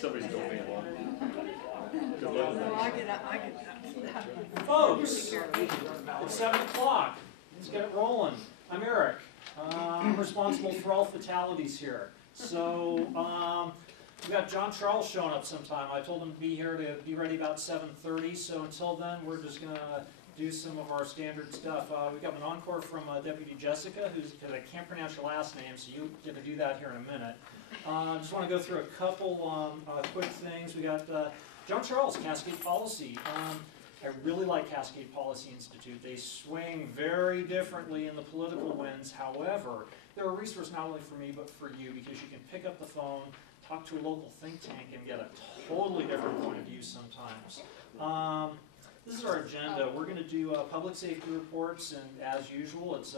Somebody's going me along. I get Folks, it's 7 o'clock. Let's get it rolling. I'm Eric. I'm responsible for all fatalities here. So we've got John Charles showing up sometime. I told him to be here to be ready about 7:30. So until then, we're just going to do some of our standard stuff. We've got an encore from Deputy Jessica, because I can't pronounce your last name, so you get to do that here in a minute. Just want to go through a couple quick things. We got John Charles, Cascade Policy. I really like Cascade Policy Institute. They swing very differently in the political winds. However, they're a resource not only for me, but for you, because you can pick up the phone, talk to a local think tank, and get a totally different point of view sometimes. This is our agenda. We're going to do public safety reports, and as usual, it's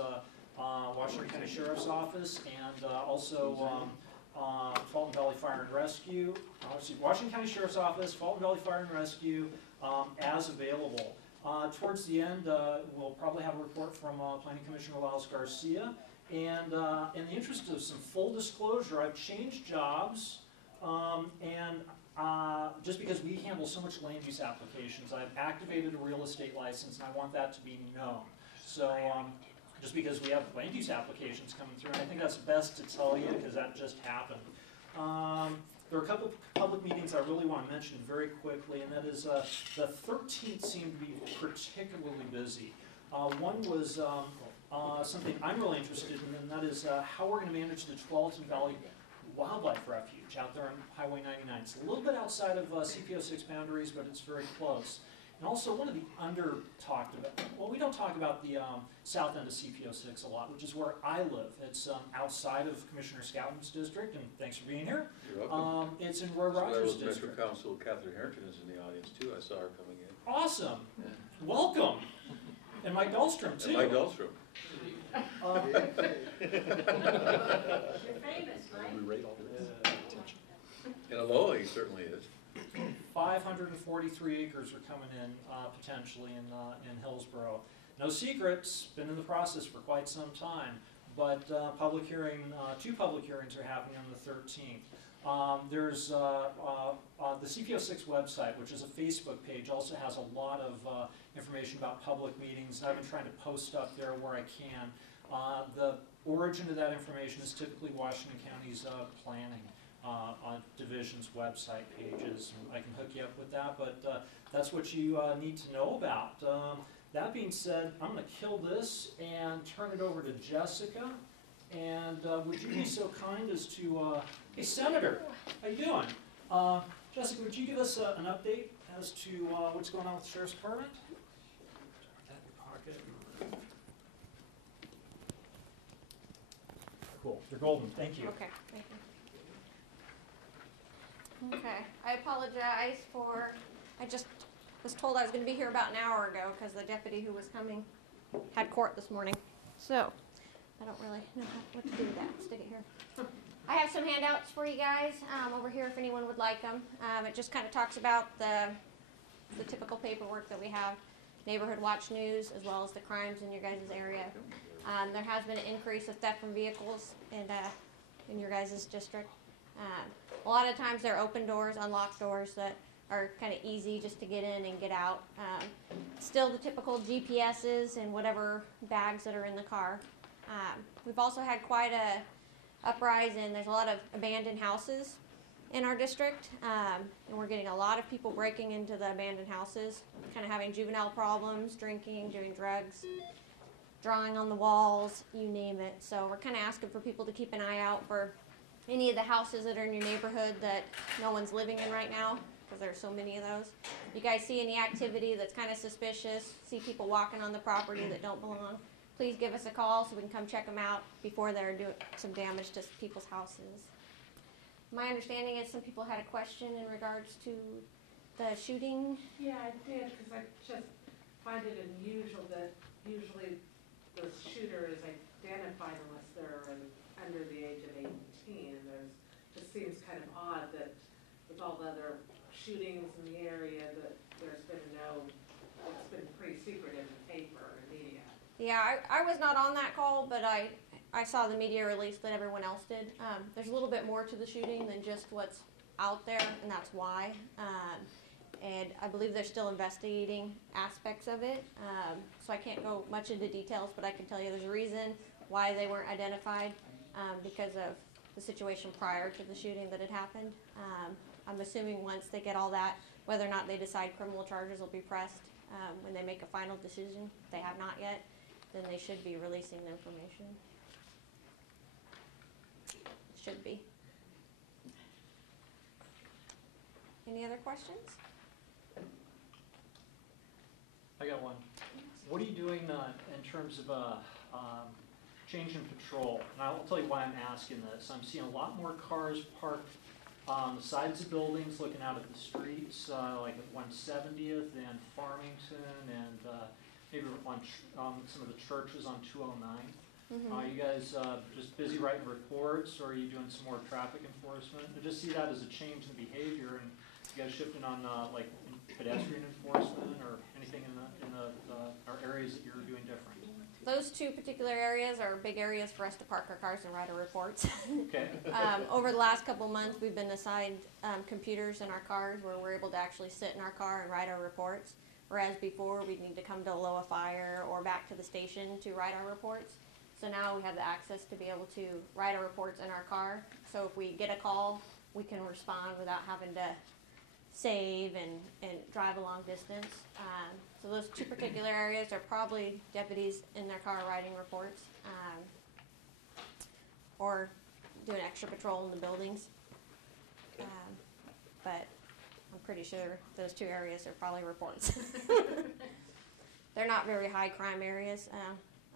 Washington County Sheriff's Office and also Fulton Valley Fire and Rescue. Washington County Sheriff's Office, Fulton Valley Fire and Rescue, as available. Towards the end, we'll probably have a report from Planning Commissioner Liles Garcia. And in the interest of some full disclosure, I've changed jobs, and just because we handle so much land use applications, I've activated a real estate license, and I want that to be known. So just because we have land use applications coming through, and I think that's best to tell you because that just happened. There are a couple public meetings I really want to mention very quickly, and that is the 13th seemed to be particularly busy. One was something I'm really interested in, and that is how we're going to manage the Tualatin Valley Wildlife Refuge out there on Highway 99. It's a little bit outside of CPO6 boundaries, but it's very close. And also one of the under-talked about, well, we don't talk about the south end of CPO6 a lot, which is where I live. It's outside of Commissioner Scouten's district, and thanks for being here. You're welcome. It's in Roy Rogers' district. Metro Council Catherine Harrington is in the audience too. I saw her coming in. Awesome. Yeah. Welcome. And Mike Dahlstrom, too. And Mike Dahlstrom. You're famous, right? We rate all this. And Aloha, he certainly is. 543 acres are coming in potentially in Hillsborough. No secrets, been in the process for quite some time, but public hearing, 2 public hearings are happening on the 13th. There's the CPO6 website, which is a Facebook page, also has a lot of information about public meetings. I've been trying to post stuff there where I can. The origin of that information is typically Washington County's planning division's website pages. And I can hook you up with that, but that's what you need to know about. That being said, I'm going to kill this and turn it over to Jessica. And would you be so kind as to, hey Senator, how you doing? Jessica, would you give us an update as to what's going on with the Sheriff's Department? Put that in your pocket. Cool, they're golden, thank you. Okay, thank you. Okay, I apologize for, I just was told I was going to be here about an hour ago because the deputy who was coming had court this morning. So, I don't really know what to do with that. Stick it here. I have some handouts for you guys over here if anyone would like them. It just kind of talks about the typical paperwork that we have, neighborhood watch news, as well as the crimes in your guys' area. There has been an increase of theft from vehicles in your guys' district. A lot of times they're open doors, unlocked doors that are kind of easy just to get in and get out. Still the typical GPSs and whatever bags that are in the car. We've also had quite a uprising. There's a lot of abandoned houses in our district, and we're getting a lot of people breaking into the abandoned houses, kind of having juvenile problems, drinking, doing drugs, drawing on the walls, you name it. So we're kind of asking for people to keep an eye out for any of the houses that are in your neighborhood that no one's living in right now, because there's so many of those. You guys see any activity that's kind of suspicious, see people walking on the property that don't belong, please give us a call so we can come check them out before they're doing some damage to people's houses. My understanding is some people had a question in regards to the shooting. Yeah, I did, because I just find it unusual that usually the shooter is identified unless they're under the age of 18. And it just seems kind of odd that with all the other shootings in the area that there's been it's been pretty secret in the paper and media. Yeah, I was not on that call, but I saw the media release that everyone else did. There's a little bit more to the shooting than just what's out there, and that's why. And I believe they're still investigating aspects of it, so I can't go much into details, but I can tell you there's a reason why they weren't identified, because of the situation prior to the shooting that had happened. I'm assuming once they get all that, whether or not they decide criminal charges will be pressed, when they make a final decision, if they have not yet, then they should be releasing the information. Should be. Any other questions? I got one. What are you doing in terms of change in patrol? And I'll tell you why I'm asking this. I'm seeing a lot more cars parked on the sides of buildings looking out at the streets, like at 170th and Farmington, and maybe on some of the churches on 209. Are you guys just busy writing reports, or are you doing some more traffic enforcement? I just see that as a change in behavior, and you guys shifting on like pedestrian enforcement or anything in our areas that you're doing different? Those two particular areas are big areas for us to park our cars and write our reports. Okay. Over the last couple months, we've been assigned computers in our cars where we're able to actually sit in our car and write our reports. Whereas before, we'd need to come to Aloha Fire or back to the station to write our reports. So now we have the access to be able to write our reports in our car. So if we get a call, we can respond without having to save and drive a long distance. So those two particular areas are probably deputies in their car writing reports, or doing extra patrol in the buildings. But I'm pretty sure those two areas are probably reports. They're not very high crime areas.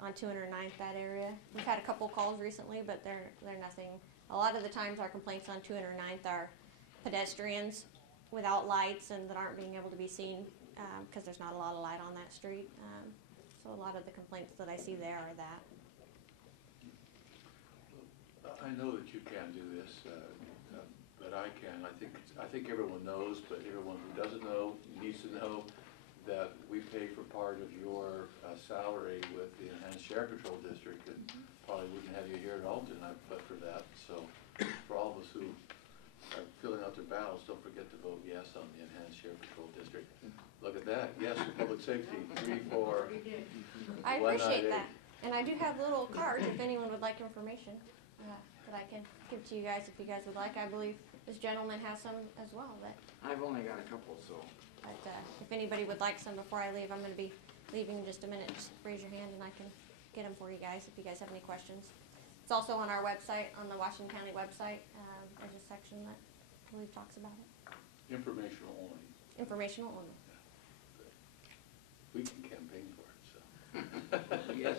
On 209th, that area. We've had a couple calls recently, but they're nothing. A lot of the times our complaints on 209th are pedestrians without lights and that aren't being able to be seen because there's not a lot of light on that street. So a lot of the complaints that I see there are that. I know that you can do this, but I can. I think everyone knows, but everyone who doesn't know needs to know that we pay for part of your salary with the Enhanced Sheriff Patrol District, and probably wouldn't have you here at Alton but for that. So for all of us who are filling out their ballots, don't forget to vote yes on the Enhanced Sheriff Patrol District. Look at that. Yes for public safety. 3, 4, I 1, appreciate 9, 8. that. And I do have little cards if anyone would like information that I can give to you guys if you guys would like. I believe this gentleman has some as well. I've only got a couple, so. But if anybody would like some before I leave, I'm going to be leaving in just a minute. Just raise your hand and I can get them for you guys if you guys have any questions. It's also on our website, on the Washington County website. There's a section that I believe talks about it. Informational only. Informational only. We can campaign for it, so. Yes.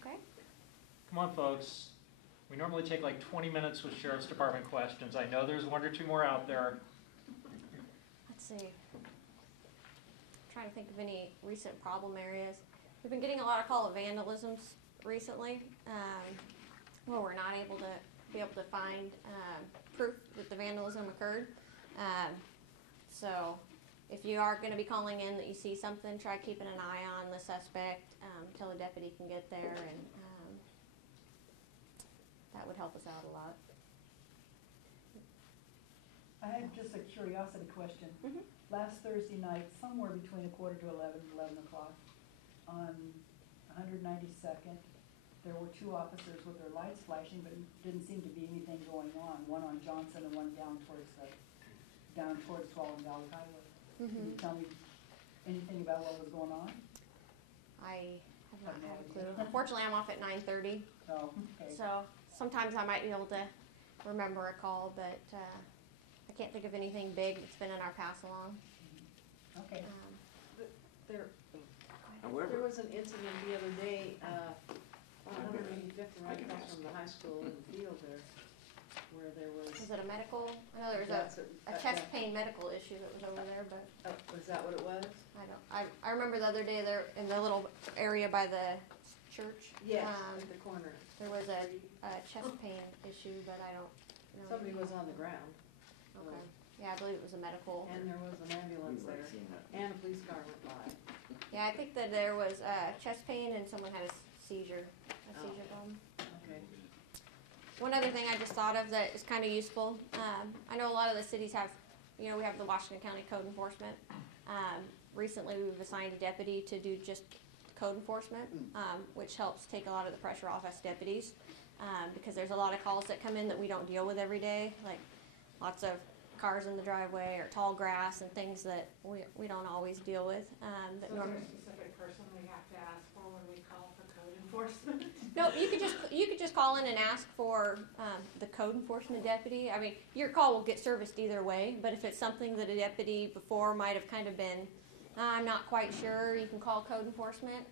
Okay. Come on, folks. We normally take like 20 minutes with Sheriff's Department questions. I know there's 1 or 2 more out there. Let's see. I'm trying to think of any recent problem areas. We've been getting a lot of call of vandalisms recently, where we're not able to find proof that the vandalism occurred. So if you are going to be calling in that you see something, try keeping an eye on the suspect until a deputy can get there, and that would help us out a lot. I have just a curiosity question. Mhm. Last Thursday night, somewhere between 11:15 and 11 o'clock, on 192nd, there were 2 officers with their lights flashing, but it didn't seem to be anything going on. One on Johnson and one down towards Tualatin Valley Highway. Can you tell me anything about what was going on? I have not had a clue. Unfortunately, I'm off at 9:30, Oh, okay. so sometimes I might be able to remember a call, but I can't think of anything big that's been in our pass along. Okay. There However, was an incident the other day, on 185th, right across from the high school in the field there, where there was. Was it a medical? I know there was That's a chest pain medical issue that was over there, but Was that what it was? I remember the other day there in the little area by the church. Yes, at the corner. There was a chest pain issue, but I don't know. Somebody was on the ground, Okay. Yeah, I believe it was a medical. and there was an ambulance there, and a police car went by. Yeah, I think that there was chest pain and someone had a seizure Oh. problem. Okay. one other thing I just thought of that is kind of useful. I know a lot of the cities have, we have the Washington County Code Enforcement. Recently, we've assigned a deputy to do just code enforcement, which helps take a lot of the pressure off us deputies, because there's a lot of calls that come in that we don't deal with every day, like lots of cars in the driveway or tall grass and things that we don't always deal with. So is there a specific person we have to ask for when we call for code enforcement? No, you could just call in and ask for the code enforcement deputy. I mean, your call will get serviced either way, but if it's something that a deputy before might have kind of been, I'm not quite sure, you can call code enforcement.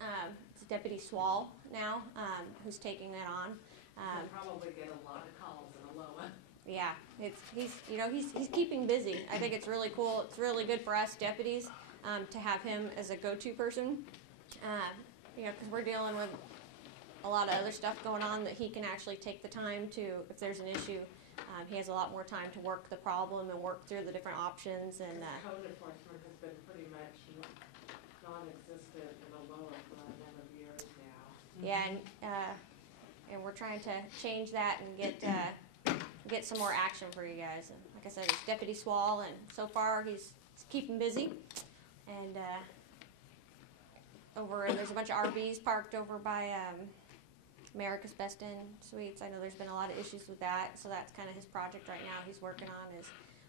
It's Deputy Swall now, who's taking that on. We'll probably get a lot of calls in Aloha. Yeah, he's keeping busy. I think it's really cool. It's really good for us deputies to have him as a go-to person. Because we're dealing with a lot of other stuff going on that he can actually take the time to, if there's an issue, he has a lot more time to work the problem and work through the different options. And code enforcement has been pretty much non-existent in Aloha for a number of years now. yeah, and we're trying to change that and get some more action for you guys. And like I said, it's Deputy Swall, and so far he's keeping busy. And there's a bunch of RVs parked over by America's Best Inn Suites. I know there's been a lot of issues with that, so that's kind of his project right now. He's working on is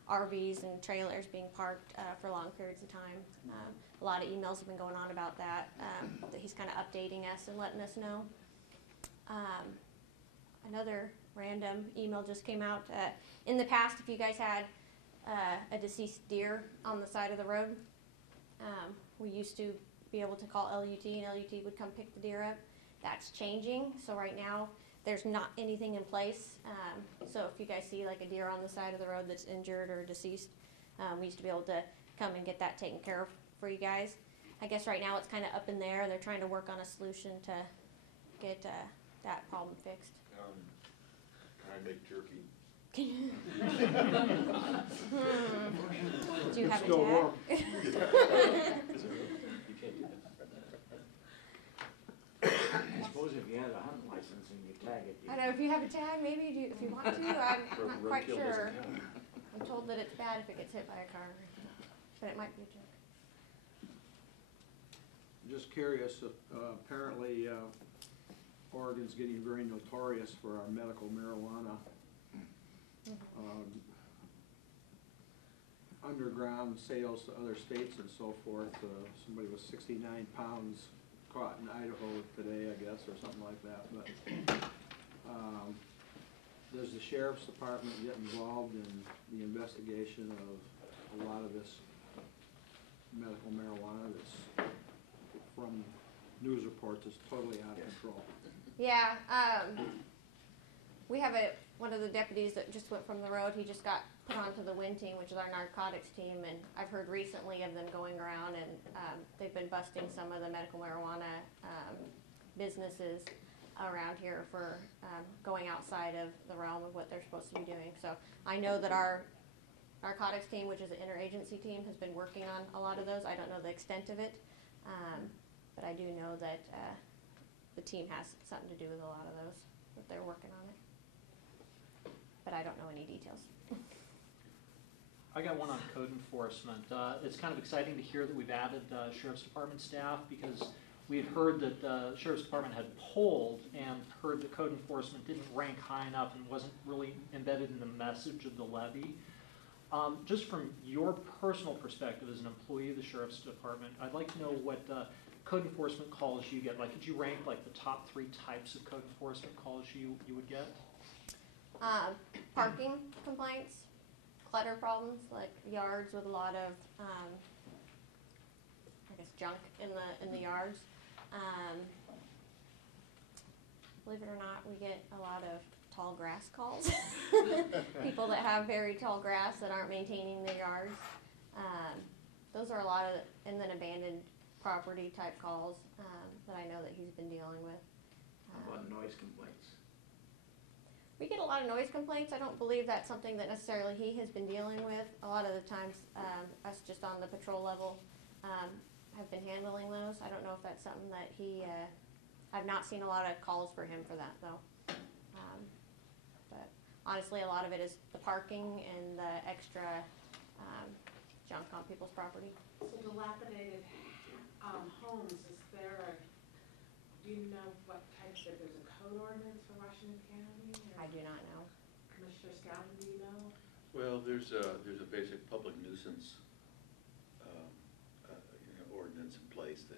RVs and trailers being parked for long periods of time. A lot of emails have been going on about that, that he's kind of updating us and letting us know. Another random email just came out. In the past, if you guys had a deceased deer on the side of the road, we used to be able to call LUT, and LUT would come pick the deer up. That's changing, so right now there's not anything in place. So if you guys see like a deer on the side of the road that's injured or deceased, we used to be able to come and get that taken care of for you guys. I guess right now it's kind of up in there. They're trying to work on a solution to get that problem fixed. Can I make jerky? Do you have a Still tag? warm. You can't do that. I suppose if you had a hunting license and you tag it. I know, if you have a tag, maybe if you want to. I'm not quite Roadkill doesn't sure. count. I'm told that it's bad if it gets hit by a car, but it might be a joke. Just curious, apparently Oregon's getting very notorious for our medical marijuana. Underground sales to other states and so forth. Somebody was 69 pounds caught in Idaho today, I guess, or something like that. But does the sheriff's department get involved in the investigation of a lot of this medical marijuana that's, from news reports, is totally out of control? Yeah, we have one of the deputies that just went from the road. He just got put onto the WIN team, which is our narcotics team, and I've heard recently of them going around and they've been busting some of the medical marijuana businesses around here for going outside of the realm of what they're supposed to be doing. So I know that our narcotics team, which is an interagency team, has been working on a lot of those. I don't know the extent of it, but I do know that the team has something to do with a lot of those, that they're working on it. But I don't know any details. I got one on code enforcement. It's kind of exciting to hear that we've added Sheriff's Department staff, because we had heard that the Sheriff's Department had polled and heard that code enforcement didn't rank high enough and wasn't really embedded in the message of the levy. Just from your personal perspective as an employee of the Sheriff's Department, I'd like to know what code enforcement calls you get. Like, could you rank like the top 3 types of code enforcement calls you would get? Parking complaints, clutter problems, like yards with a lot of, I guess, junk in the yards. Believe it or not, we get a lot of tall grass calls. People that have very tall grass that aren't maintaining their yards. Those are a lot of, and then abandoned property type calls that I know that he's been dealing with. How about noise complaints? We get a lot of noise complaints. I don't believe that's something that necessarily he has been dealing with. A lot of the times, us just on the patrol level have been handling those. I don't know if that's something that he, I've not seen a lot of calls for him for that though. But honestly, a lot of it is the parking and the extra junk on people's property. So dilapidated homes, is there do you know what types, if there's a code ordinance for Washington County? Or I do not know. Commissioner Scowden, do you know? Well, there's a basic public nuisance, ordinance in place that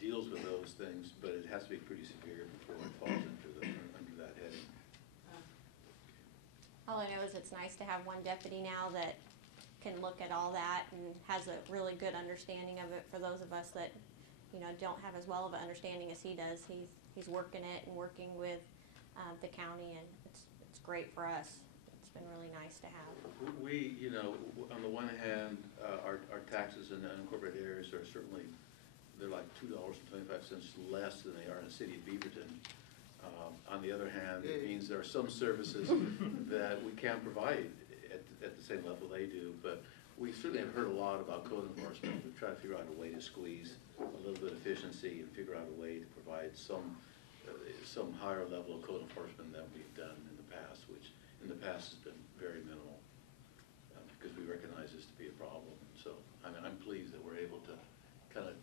deals with those things, but it has to be pretty severe before it falls under that heading. All I know is it's nice to have one deputy now that can look at all that and has a really good understanding of it for those of us that, don't have as well of an understanding as he does. He's working it and working with the county, and it's great for us. It's been really nice to have. We, on the one hand, our taxes in the unincorporated areas are certainly, they're like $2.25 less than they are in the city of Beaverton. On the other hand, it means there are some services that we can't provide at the same level they do, but we certainly have heard a lot about code enforcement. We've tried to figure out a way to squeeze a little bit of efficiency and figure out a way to provide some higher level of code enforcement than we've done in the past, which in the past has been very minimal, because we recognize this to be a problem. So I'm pleased that we're able to kind of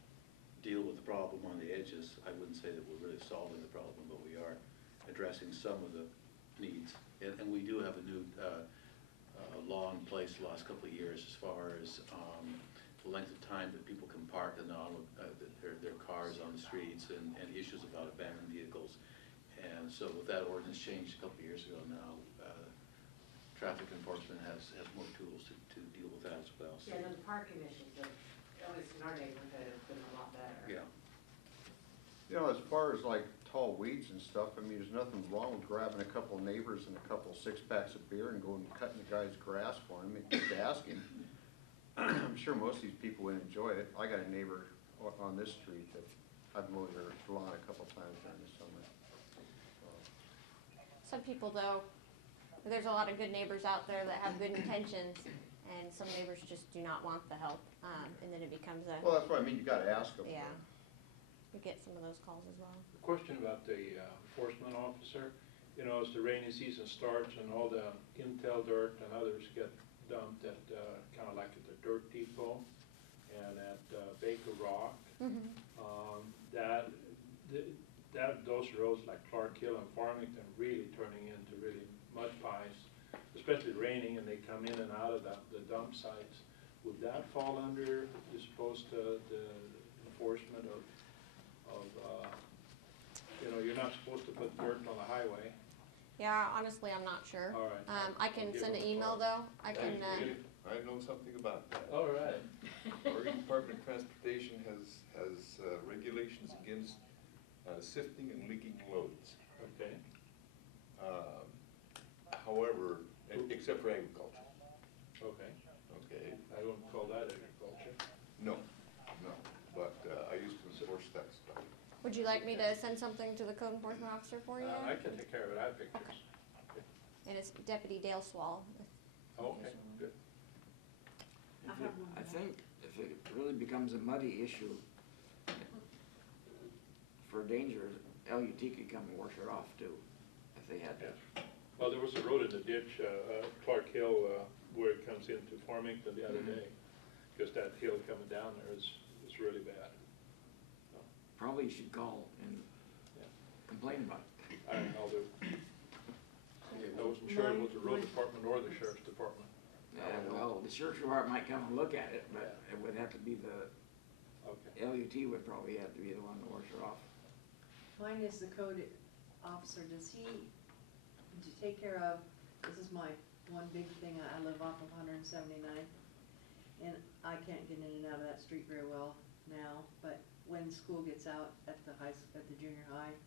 deal with the problem on the edges. I wouldn't say that we're really solving the problem, but we are addressing some of the needs. And we do have a new law in place the last couple of years as far as the length of time that people can park their cars on the streets and issues about abandoned vehicles. And so with that ordinance changed a couple of years ago now, traffic enforcement has more tools to deal with that as well. So. Yeah, the parking issues, at least in our neighborhood, have been a lot better. Yeah. As far as like tall weeds and stuff, I mean, there's nothing wrong with grabbing a couple of neighbors and a couple 6-packs of beer and going and cutting the guy's grass for him and just asking. I'm sure most of these people would enjoy it. I got a neighbor on this street that I've mowed her lawn a couple times during the summer. Some people, though, there's a lot of good neighbors out there that have good intentions, and some neighbors just do not want the help, and then it becomes a... Well, that's what I mean, you gotta ask them. Yeah. We get some of those calls as well. A question about the enforcement officer. As the rainy season starts and all the Intel dirt and others get dumped at kind of like at the dirt depot and at Baker Rock, those roads like Clark Hill and Farmington really turning into really mud pies, especially raining, and they come in and out of the dump sites. Would that fall under, you suppose, the enforcement of you're not supposed to put dirt on the highway? Yeah, honestly, I'm not sure. All right. I can send an email, though. I can... I know something about that. All right. Oregon Department of Transportation has regulations against sifting and leaking loads. Okay. However, except for agriculture. Okay. Okay. I don't call that agriculture. No, but I used to enforce that stuff. Would you like me to send something to the code enforcement officer for you? I can take care of it. I have pictures. And it's Deputy Dale Swall. Okay, good. I think if it really becomes a muddy issue for danger, LUT could come and wash it off too, if they had to. Yes. Well, there was a road in the ditch, Clark Hill, where it comes into Farmington the other day, because that hill coming down there is really bad. So, Probably you should call and complain about it. I'll do. I wasn't sure it was the road department or the sheriff's department. Well, the sheriff's department might come and look at it, but it would have to be Okay. LUT would probably have to be the one to wash it off. Mine is the code officer, does he take care of, this is my one big thing, I live off of 179, and I can't get in and out of that street very well now, but when school gets out at the junior high,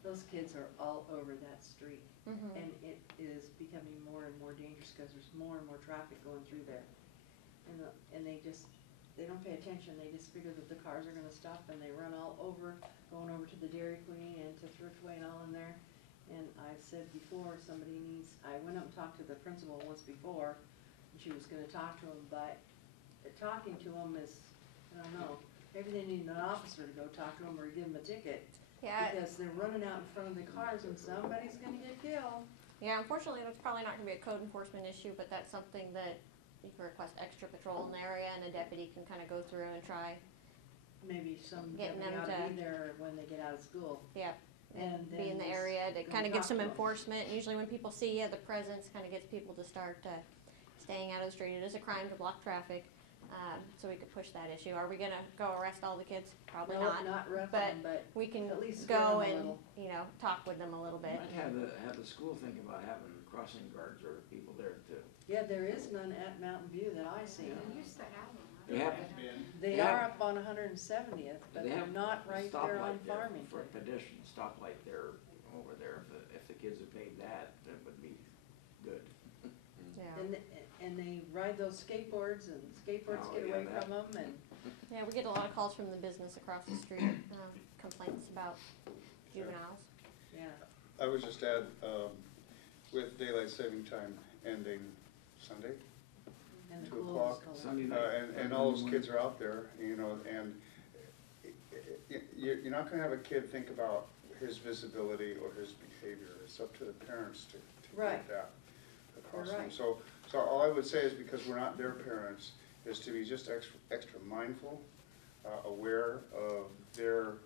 those kids are all over that street, and it is becoming more and more dangerous because there's more and more traffic going through there, and they don't pay attention. They just figure that the cars are going to stop, and they run all over, going over to the Dairy Queen and to Thriftway and all in there. And I've said before, I went up and talked to the principal once before, and she was going to talk to him, but talking to him is, I don't know, maybe they need an officer to go talk to him or give him a ticket. Yeah, Because they're running out in front of the cars and somebody's gonna get killed. yeah, unfortunately, it's probably not gonna be a code enforcement issue, but that's something that you can request extra patrol in the area, and a deputy can kind of go through and try, Maybe some Getting deputy them ought to to- be there when they get out of school. yeah, And be then in the just area to go kind of give talk some to 'em. enforcement. And usually when people see you, the presence kind of gets people to start staying out of the street. It is a crime to block traffic, so we could push that issue. Are we gonna go arrest all the kids? Probably No, not. not rough but them, but We can at least scare go 'em a and, little. you know, talk with them a little bit. Might have the school think about having crossing guards or people there too. yeah, there is none at Mountain View that I see. We used to have them. They have, They Yeah. are up on 170th, but they they're have not a right there on stoplight there Farmington. for pedestrian stoplight there, over there. If the kids had paid that, that would be good. Yeah. And they ride those skateboards and skateboards Oh, get yeah, away that- from them and, Yeah, we get a lot of calls from the business across the street, complaints about juveniles. yeah. I would just add, with daylight saving time ending Sunday, And the 2 clothes o'clock, color. Sunday night. and all those kids are out there, you know, and you're not gonna have a kid think about his visibility or his behavior. It's up to the parents to Right. get that across You're them. right. So all I would say is, because we're not their parents, is to be just extra mindful, aware of their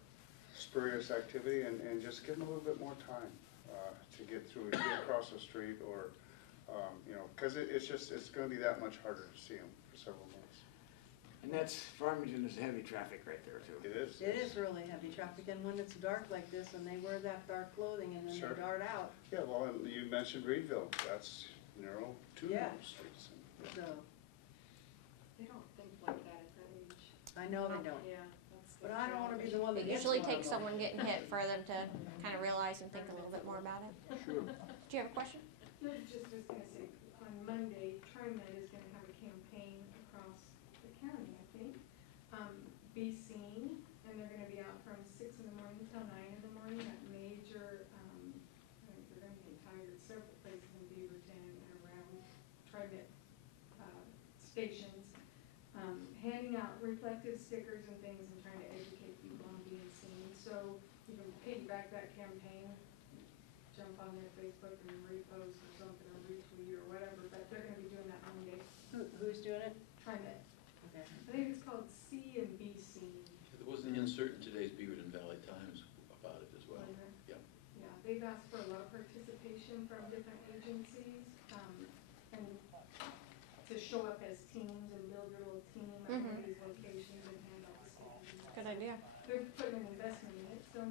spurious activity, and just give them a little bit more time to get through, get across the street, or, you know, because it's gonna be that much harder to see them for several months. And that's, Farmington is heavy traffic right there too. It is. It is really heavy traffic, and when it's dark like this and they wear that dark clothing and then Sure. they dart out, Yeah, well, and you mentioned Reedville, that's narrow, 2 Yeah. narrow streets. so, They don't think like that at that age. I know they don't. Yeah, that's the But I don't wanna be the challenge. one that It gets usually one takes of them. someone getting hit for them to kind of realize and think a little bit more about it. Sure. Do you have a question? No, just was gonna say, on Monday, TriMet is gonna have a campaign across the county, I think. Be seen, and they're gonna be out from 6 in the morning till 9 in the morning at major, I think they're gonna be in Tigard, several places in Beaverton and around TriMet, stations. Handing out reflective stickers and things and trying to educate people on being seen. So you can piggyback that campaign, jump on their Facebook and repost or something, or retweet or whatever, but they're gonna be doing that Monday. Who's doing it? TriMet. Okay. I think it's called See and Be Seen. There was an insert in today's Beaverton Valley Times about it as well. Was there? Yeah. Yeah, they've asked for a lot of participation from different agencies, and to show up as teams and build your little team at one of these locations and hand out the stickers. Good idea. They're putting an investment in it, so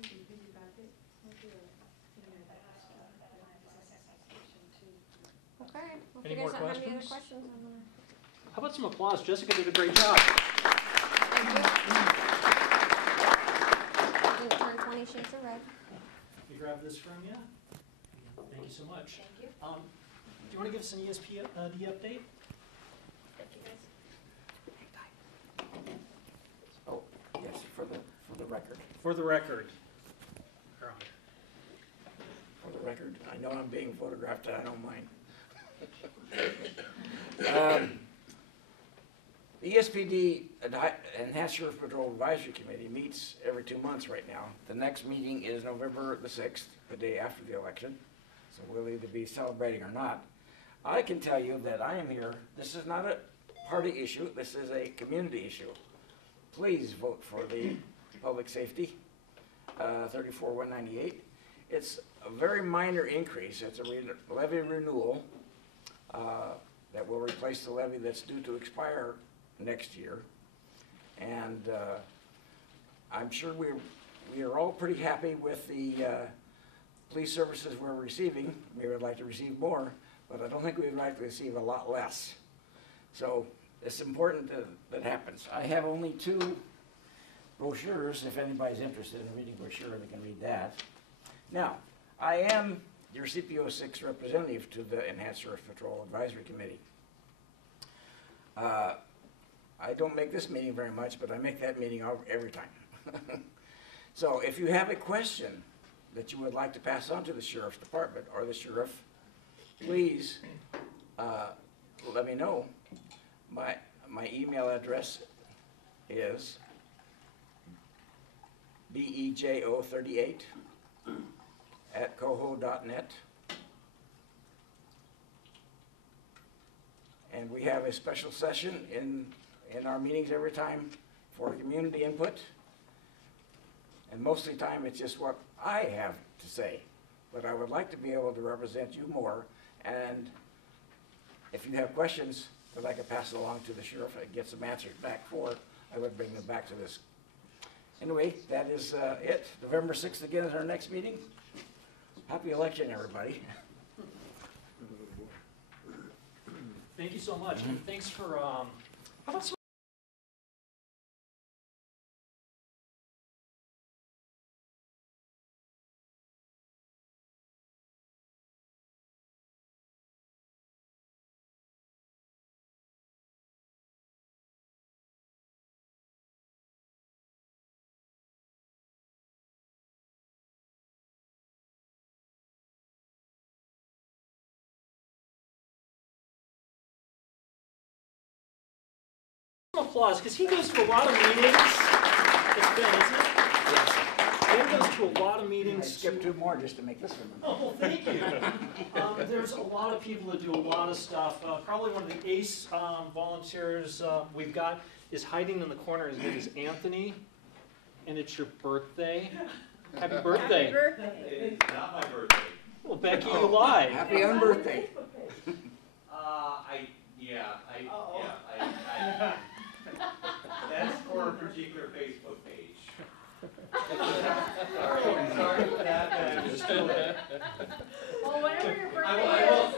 you can piggyback it. We'll do a, you know, Okay. Well, if Any you more guys don't have any other questions? questions, I'm gonna. How about some applause? Jessica did a great job. Thank you. I didn't turn 20 shades of red. Let me grab this from you. Thank you so much. Thank you. Do you want to give us an ESPD update? Thank you, guys. Oh, yes, for the record. For the record. Here on. For the record, I know I'm being photographed, and I don't mind. The ESPD Enhanced Sheriff Patrol Advisory Committee meets every 2 months right now. The next meeting is November the 6th, the day after the election, so we'll either be celebrating or not. I can tell you that I am here, this is not a party issue, this is a community issue. Please vote for the public safety, 34-198. It's a very minor increase, it's a levy renewal that will replace the levy that's due to expire next year. And I'm sure we are all pretty happy with the police services we're receiving. We would like to receive more, but I don't think we would like to receive a lot less. So it's important that happens. I have only 2 brochures. If anybody's interested in reading a brochure, they can read that. Now, I am your CPO6 representative to the Enhanced Sheriff Patrol Advisory Committee. I don't make this meeting very much, but I make that meeting every time. So if you have a question that you would like to pass on to the Sheriff's Department or the Sheriff, please let me know. My email address is BEJO38 at coho.net. And we have a special session in our meetings every time for community input. And most of the time, it's just what I have to say. But I would like to be able to represent you more. And if you have questions that I could pass along to the sheriff and get some answers back for, I would bring them back to this. Anyway, that is it. November 6th again is our next meeting. Happy election, everybody. Thank you so much, and thanks for, how about some applause, because he goes to a lot of meetings. It's Ben, isn't it? Ben goes to a lot of meetings. I skipped 2 more just to make this one. Oh, well, thank you. There's a lot of people that do a lot of stuff. Probably one of the ace volunteers we've got is hiding in the corner. His name is Anthony, and it's your birthday. Happy birthday. Happy birthday. It's not my birthday. Well, Becky, you lied. Happy unbirthday. That's for a particular Facebook page. Sorry for that, but still there. Well, whatever your birthday I will is,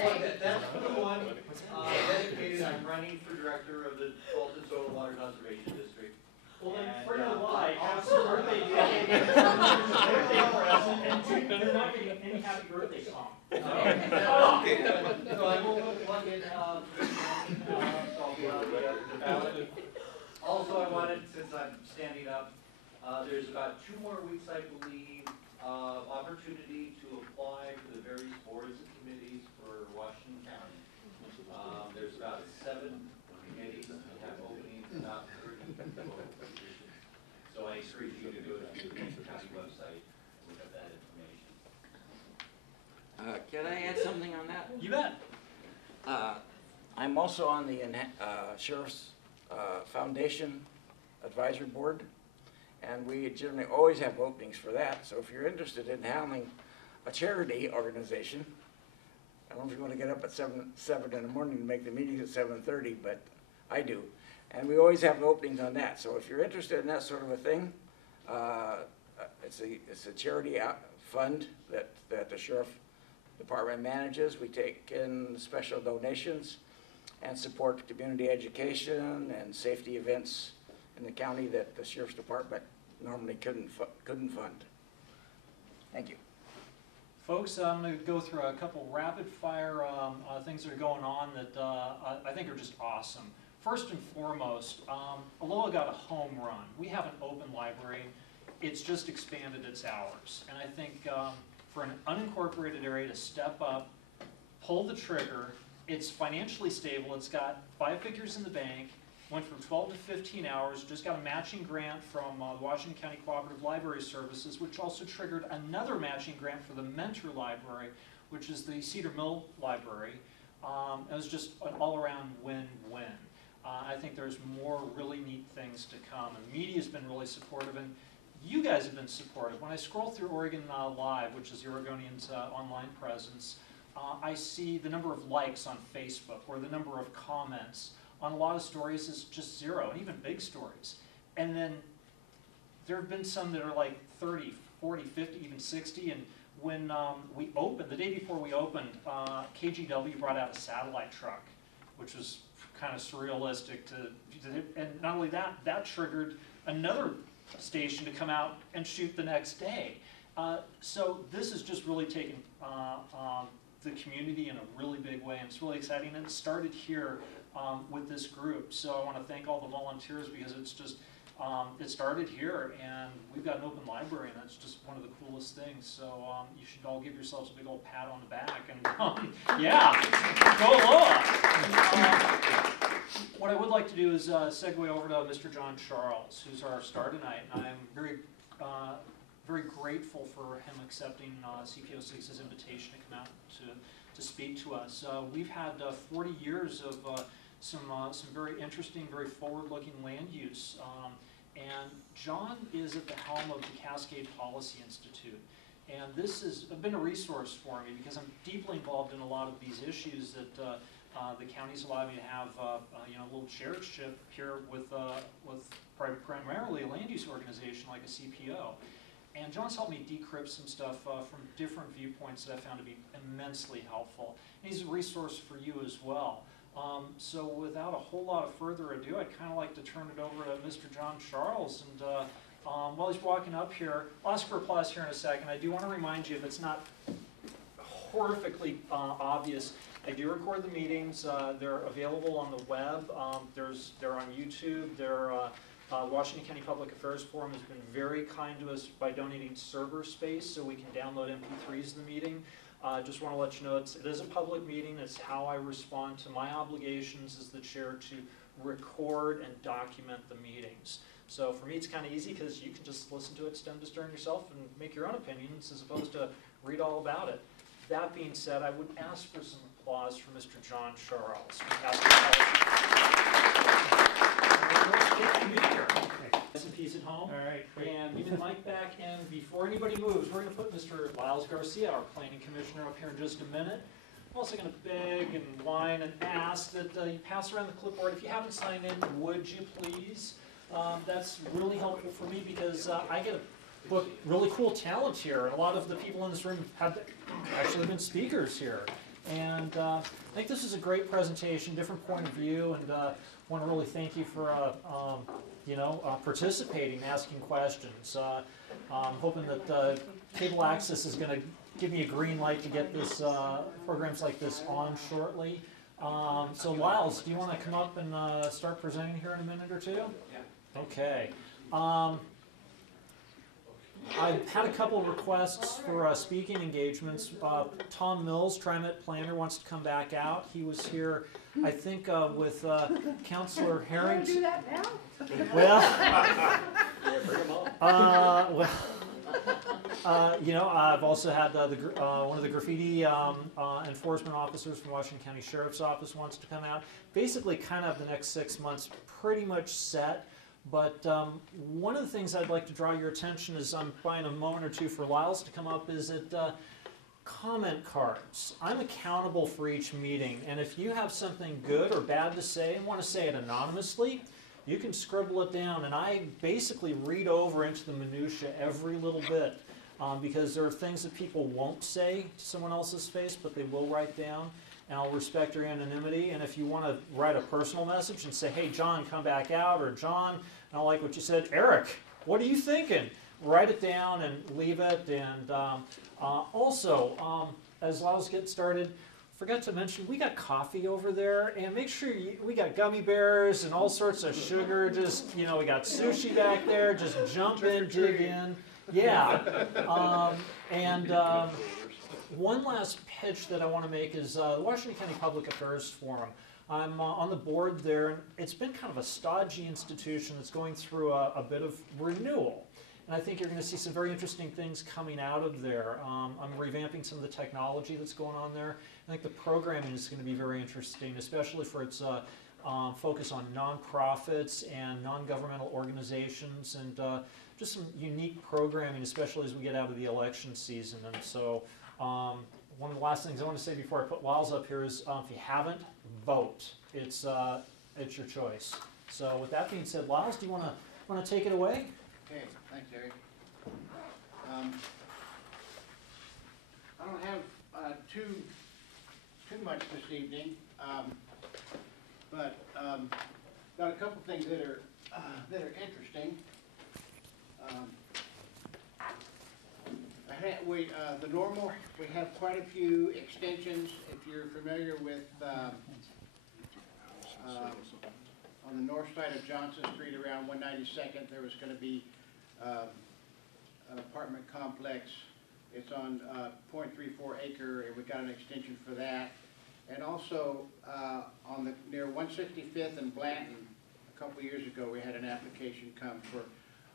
plug that. That's for the one dedicated. I'm running for director of the Blanton Soil Water Conservation District. Well, then, for your lie, have some birthday birthday present, and you're not getting any happy birthday song. So I will plug in, so I'll be on the ballot. Also, I wanted, since I'm standing up, there's about 2 more weeks, I believe, of opportunity to apply for the various boards and committees for Washington County. There's about 7 committees that have openings, about 30 positions. So I encourage you to go to the county website and look at that information. Can I add something on that? You bet. I'm also on the Sheriff's Foundation Advisory Board, and we generally always have openings for that. So if you're interested in handling a charity organization, I don't know if you want to get up at 7 in the morning to make the meetings at 7:30, but I do. And we always have openings on that. So if you're interested in that sort of a thing, it's a charity fund that the Sheriff Department manages. We take in special donations and support community education and safety events in the county that the Sheriff's Department normally couldn't fund. Thank you. Folks, I'm going to go through a couple rapid fire things that are going on that I think are just awesome. First and foremost, Aloha got a home run. We have an open library. It's just expanded its hours. And I think for an unincorporated area to step up, pull the trigger, it's financially stable. It's got 5 figures in the bank, went from 12 to 15 hours, just got a matching grant from the Washington County Cooperative Library Services, which also triggered another matching grant for the Mentor Library, which is the Cedar Mill Library. It was just an all-around win-win. I think there's more really neat things to come, and the media's been really supportive, and you guys have been supportive. When I scroll through Oregon Live, which is the Oregonians' online presence, I see the number of likes on Facebook or the number of comments on a lot of stories is just 0, and even big stories. And then there have been some that are like 30, 40, 50, even 60, and when we opened, the day before we opened, KGW brought out a satellite truck, which was kind of surrealistic and not only that, that triggered another station to come out and shoot the next day. So this has just really taken the community in a really big way, and it's really exciting, and it started here with this group. So I want to thank all the volunteers, because it's just, it started here, and we've got an open library, and that's just one of the coolest things. So you should all give yourselves a big old pat on the back, and yeah, go Aloha. what I would like to do is segue over to Mr. John Charles, who's our star tonight, and I'm very grateful for him accepting CPO6's invitation to come out to speak to us. We've had 40 years of some very interesting, very forward-looking land use, and John is at the helm of the Cascade Policy Institute. And this has been a resource for me because I'm deeply involved in a lot of these issues that the counties allow me to have a little chairship here with primarily a land use organization like a CPO. And John's helped me decrypt some stuff from different viewpoints that I found to be immensely helpful. And he's a resource for you as well. So without a whole lot of further ado, I'd kind of like to turn it over to Mr. John Charles. And while he's walking up here, I'll ask for applause here in a second. I do want to remind you, if it's not horrifically obvious, I do record the meetings. They're available on the web. They're on YouTube. Washington County Public Affairs Forum has been very kind to us by donating server space so we can download MP3s of the meeting. Just want to let you know it is a public meeting. It's how I respond to my obligations as the chair to record and document the meetings. So for me it's kind of easy because you can just listen to it stem to stern yourself and make your own opinions as opposed to read all about it. That being said, I would ask for some applause for Mr. John Charles. S&P's at home. All right, great. And give me the mic back, and before anybody moves, we're going to put Mr. Liles Garcia, our planning commissioner, up here in just a minute. I'm also going to beg and whine and ask that you pass around the clipboard. If you haven't signed in, would you please? That's really helpful for me because I get a book really cool talent here, and a lot of the people in this room have actually been speakers here. And I think this is a great presentation, different point of view, and want to really thank you for participating, asking questions. I'm hoping that cable access is going to give me a green light to get this programs like this on shortly. So Liles, do you want to come up and start presenting here in a minute or two? Yeah. Okay. I've had a couple of requests for speaking engagements. Tom Mills, TriMet Planner, wants to come back out. He was here, I think, with Councilor Harrington. You want to do that now? Well, I've also had one of the graffiti enforcement officers from Washington County Sheriff's Office wants to come out. Basically, kind of the next 6 months pretty much set. But one of the things I'd like to draw your attention as I'm buying a moment or two for Liles to come up is that comment cards. I'm accountable for each meeting, and if you have something good or bad to say and want to say it anonymously, you can scribble it down, and I basically read over into the minutia every little bit because there are things that people won't say to someone else's face, but they will write down. And I'll respect your anonymity, and if you want to write a personal message and say, hey, John, come back out, or John, I don't like what you said, Eric, what are you thinking? Write it down and leave it, and also, as Liles gets started, forgot to mention, we got coffee over there, and make sure we got gummy bears and all sorts of sugar, just, we got sushi back there, just jump in, dig in. Yeah, one last pitch that I want to make is the Washington County Public Affairs Forum. I'm on the board there, and it's been kind of a stodgy institution that's going through a bit of renewal. And I think you're going to see some very interesting things coming out of there. I'm revamping some of the technology that's going on there. I think the programming is going to be very interesting, especially for its focus on nonprofits and non-governmental organizations, and just some unique programming, especially as we get out of the election season. And so one of the last things I want to say before I put Liles up here is if you haven't, vote. It's your choice. So with that being said, Liles, do you want to take it away? Okay, thanks, Eric. I don't have too much this evening, but got a couple things that are interesting. The normal, we have quite a few extensions. If you're familiar with on the north side of Johnson Street around 192nd, there was going to be an apartment complex. It's on 0.34 acre, and we got an extension for that. And also, on the, near 165th and Blanton, a couple years ago, we had an application come for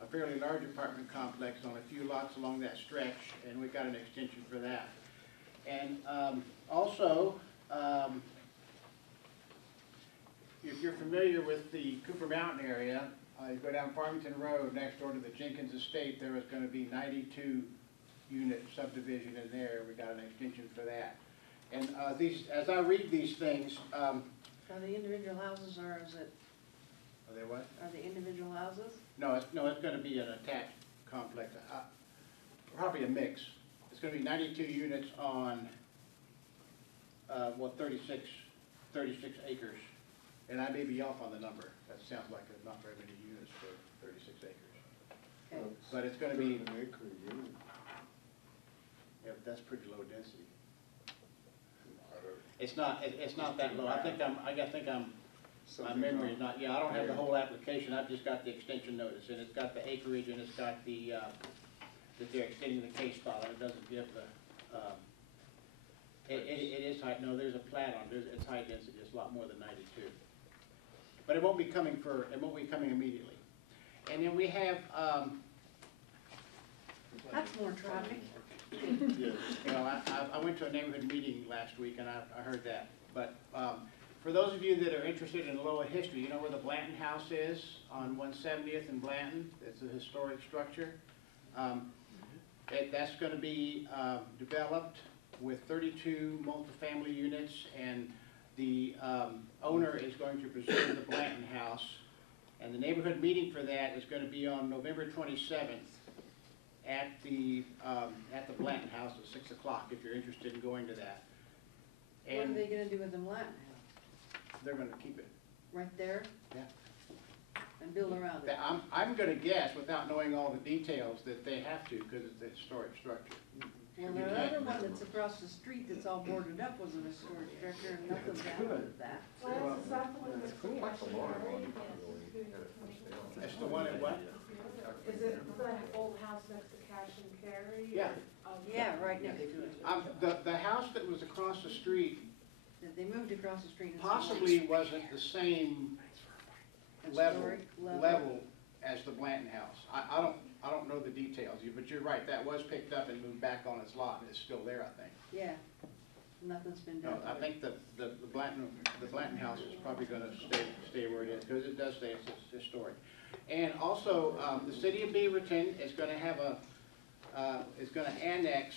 a fairly large apartment complex on a few lots along that stretch, and we got an extension for that. And also, if you're familiar with the Cooper Mountain area, you go down Farmington Road next door to the Jenkins Estate, there was going to be 92 unit subdivision in there. We got an extension for that. And these, as I read these things, Are the individual houses, or is it, are they what? are the individual houses? No, it's going to be an attached complex, probably a mix. It's going to be 92 units on, 36 acres. And I may be off on the number. That sounds like not very many units for 36 acres. Okay. But it's going to be, An acre a unit. yeah, but that's pretty low density. It's not that low. I think my memory is not, yeah, I don't have the whole application. I've just got the extension notice, and it's got the acreage, and it's got the, that they're extending the case file, and it doesn't give the, it is high, no, there's a plat on it, it's high density, it's a lot more than 92. But it won't be coming immediately. And then we have, That's more traffic. well, I went to a neighborhood meeting last week, and I heard that. But for those of you that are interested in Aloha history, you know where the Blanton House is on 170th and Blanton? It's a historic structure. That's going to be developed with 32 multifamily units, and the owner is going to preserve the Blanton House. And the neighborhood meeting for that is going to be on November 27th at the Blanton House at 6 o'clock, if you're interested in going to that. What And are they gonna do with the Blanton house? they're going to keep it. Right there? Yeah. And build around it? I'm going to guess, without knowing all the details, that they have to, because it's a historic structure. Well, the other one that's across the street that's all boarded up was a historic structure, and nothing's happened with that. Well, is that the one that's Cascade? That's the one at what? Is it the old house next to Cash and Carry? Yeah. Yeah, right next to it. The house that was across the street They moved across the street. and possibly wasn't the same level Historic level. as the Blanton house. I don't know the details, but you're right, that was picked up and moved back on its lot, and it's still there, I think. Yeah, nothing's been No, done. I think the Blanton house is probably gonna stay where it is, because it does stay, it's historic. And also, the city of Beaverton is gonna have is gonna annex,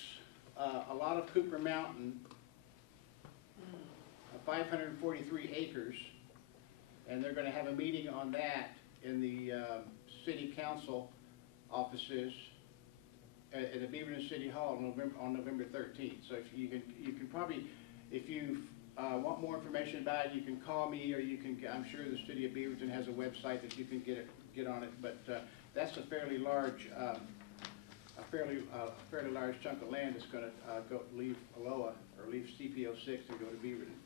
a lot of Cooper Mountain, 543 acres, and they're gonna have a meeting on that in the, city council offices at the Beaverton City Hall on November 13th. So if you can probably, if you want more information about it, you can call me, or you can, I'm sure the city of Beaverton has a website that you can get on it. But that's a fairly large, fairly large chunk of land that's going to leave Aloha, or leave CPO6 and go to Beaverton.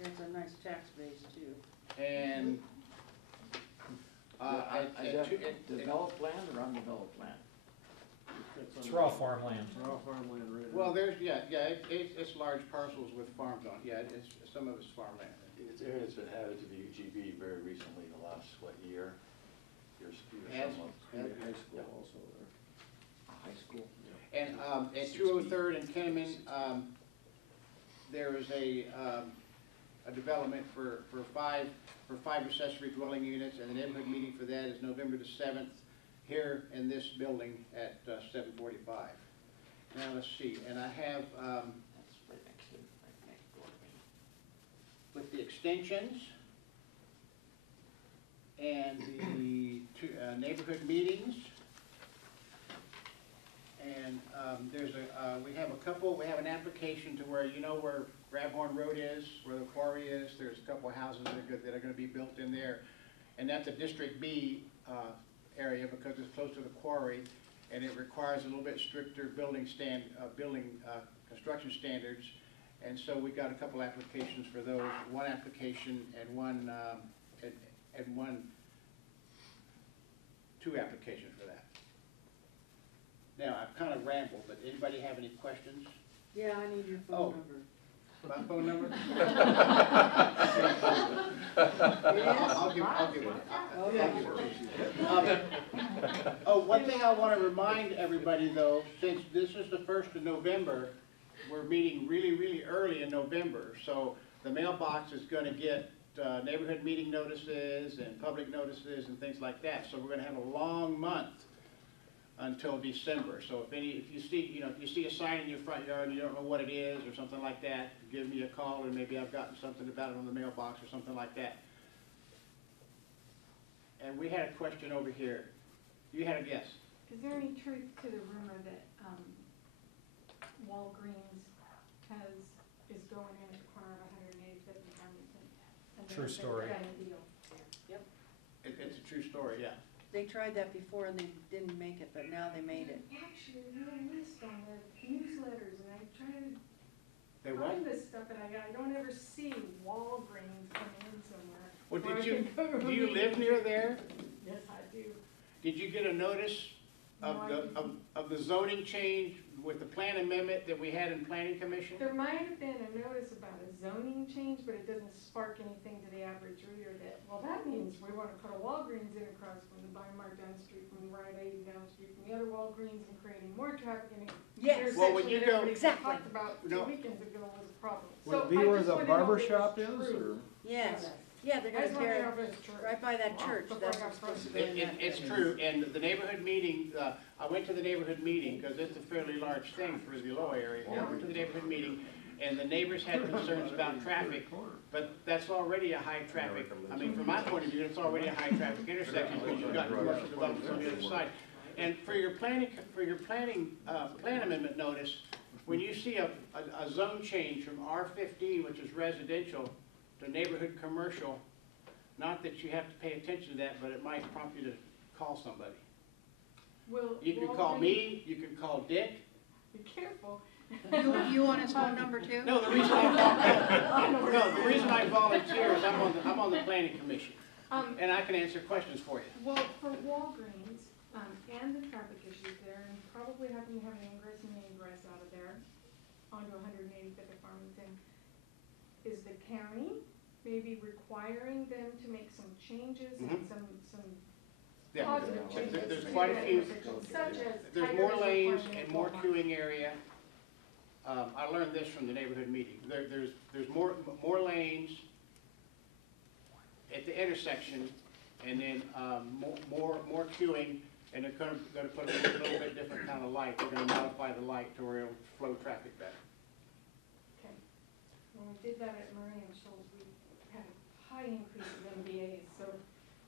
It's a nice tax base too. And Developed land or undeveloped land? It's raw farmland. Raw farmland right now. well, there's it's large parcels with farms on it. Yeah, some of it's farmland. It's area that's been added to the UGB very recently, in the last, year? Has- High school also there. High school? And at 203rd and Kenneman, there is a development for five accessory dwelling units, and the neighborhood meeting for that is November the 7th, here in this building at 7:45. Now, let's see, and I have, That's right next door to me. with the extensions and the two, neighborhood meetings, and we have an application to where, you know where Grabhorn Road is, where the quarry is, there's a couple of houses that are gonna be built in there, and that's a District B area because it's close to the quarry, and it requires a little bit stricter construction standards, and so we got a couple applications for those, one application and two applications for that. Now, I've kind of rambled, but anybody have any questions? Yeah, I need your Oh. phone number. My phone number? I'll give it. Oh, one thing I want to remind everybody though, since this is the 1st of November, we're meeting really early in November. So the mailbox is going to get neighborhood meeting notices and public notices and things like that. So we're going to have a long month until December. So if you see, if you see a sign in your front yard and you don't know what it is or something like that, give me a call, or maybe I've gotten something about it on the mailbox or something like that. And we had a question over here. You had a guess. Is there any truth to the rumor that Walgreens is going in at the corner of 185th and Farmington? And True story. They've got a deal. It's a true story, yeah. They tried that before and they didn't make it, but now they made it. Actually, a little list on the newsletters, and I try to They what? find this stuff, and I don't ever see Walgreens coming in somewhere. Well, where I do can go you to live near there? Yes, I do. Did you get a notice of No, I the, didn't. of the zoning change with the plan amendment that we had in planning commission? There might have been a notice about a zoning change, but it doesn't spark anything to the average reader that, well, that means we want to put a Walgreens in across from the Bimart down the street, from the Rite Aid down the street, from the other Walgreens, and creating more traffic in the Yes. Well, when you go- Exactly. Talked about 2 No. weekends ago was a problem. Would So it be I where just the wanna know barber if it's shop is, true. or? Yes. Yeah, they're I gonna just want to tear know if it's true. right by that church. Before That's I got what's supposed to go frustrated. in that. It's true, and the neighborhood meeting, I went to the neighborhood meeting, because it's a fairly large thing for the Aloha area. I went to the neighborhood meeting, and the neighbors had concerns about traffic, but that's already a high traffic, I mean, from my point of view, it's already a high traffic intersection, because you've got commercial development on the other side. And for your planning, plan amendment notice, when you see a zone change from R15, which is residential, to neighborhood commercial, not that you have to pay attention to that, but it might prompt you to call somebody. Will You can call Walgreens- me, you can call Dick. Be careful. You want his phone number too? No, the reason I volunteer is I'm on the planning commission, and I can answer questions for you. Well, for Walgreens, and the traffic issues there, and probably having to have an ingress and egress out of there onto 185th of Farmington, is the county maybe requiring them to make some changes and some Yeah. positive changes? There's to quite a the few, intersection, such as there's tighter more lanes requirement and of more Walmart. queuing area. I learned this from the neighborhood meeting. There's more lanes at the intersection, and then more queuing, and they're gonna put a little bit different kind of light. They're gonna modify the light to where it'll flow traffic better. Okay. When we did that at Meridian Shoals, we had a high increase of MBAs, so,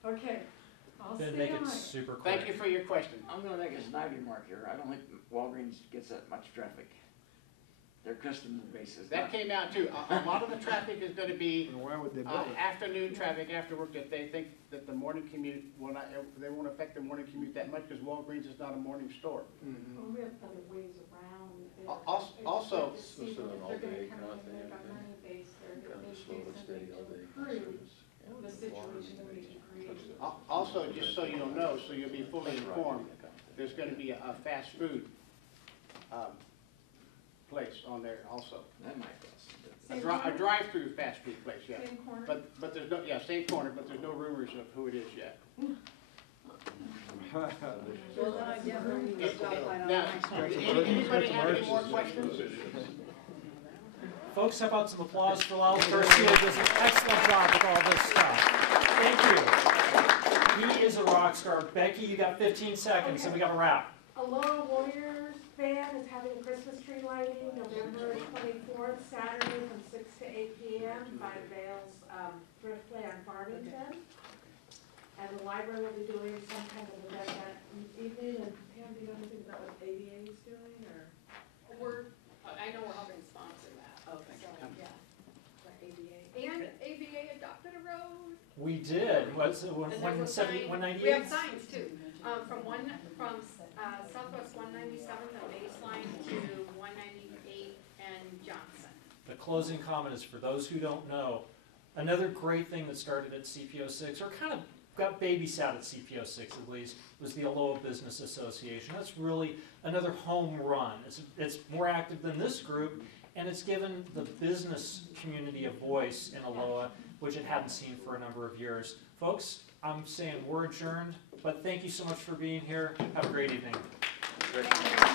okay, I'll Then stay make on it it. super quick. Thank you for your question. I'm gonna make a snide remark here. I don't think Walgreens gets that much traffic. Their customer base is That not. came out too. A lot of the traffic is gonna be Why would they build it? afternoon traffic after work, that they think that the morning commute will not, they won't affect the morning commute that much, because Walgreens is not a morning store. Well, we have other ways around it. Also- It's good to see So that an if they're all-day gonna kind come of in, thing, they've got okay. money based, they're Kind of they slow and do steady something all day to kind of improve service. the situation that we created. Also, just so you'll know, so you'll be fully informed, there's gonna be a fast food place on there also. That might cost. A drive-through fast food place, yeah. Same corner? But there's no, yeah, same corner, but there's no rumors of who it is yet. Well, then I definitely need to stop by on Now, my anybody have any more questions? Folks, how about some applause for Liles Garcia, who does an excellent job with all this stuff. Thank you. He is a rock star. Becky, you got 15 seconds, and we got to wrap. Aloha Warriors band is having Christmas tree lighting November 24th, Saturday from 6 to 8 p.m. by Vale's Thriftway on Farmington. And the library will be doing some kind of event that evening. And Pam, do you know anything about what ADA is doing, or? I know we're helping sponsor that. Okay. So, yeah, the ABA. And ABA adopted a road. We did. What's it? And there's a sign. 198? We have signs too. From Southwest 197th and Baseline to 198 and Johnson. The closing comment is for those who don't know, another great thing that started at CPO6, or kind of got babysat at CPO6 at least, was the Aloha Business Association. That's really another home run. It's more active than this group, and it's given the business community a voice in Aloha, which it hadn't seen for a number of years. Folks, I'm saying we're adjourned, but thank you so much for being here. Have a great evening. Great.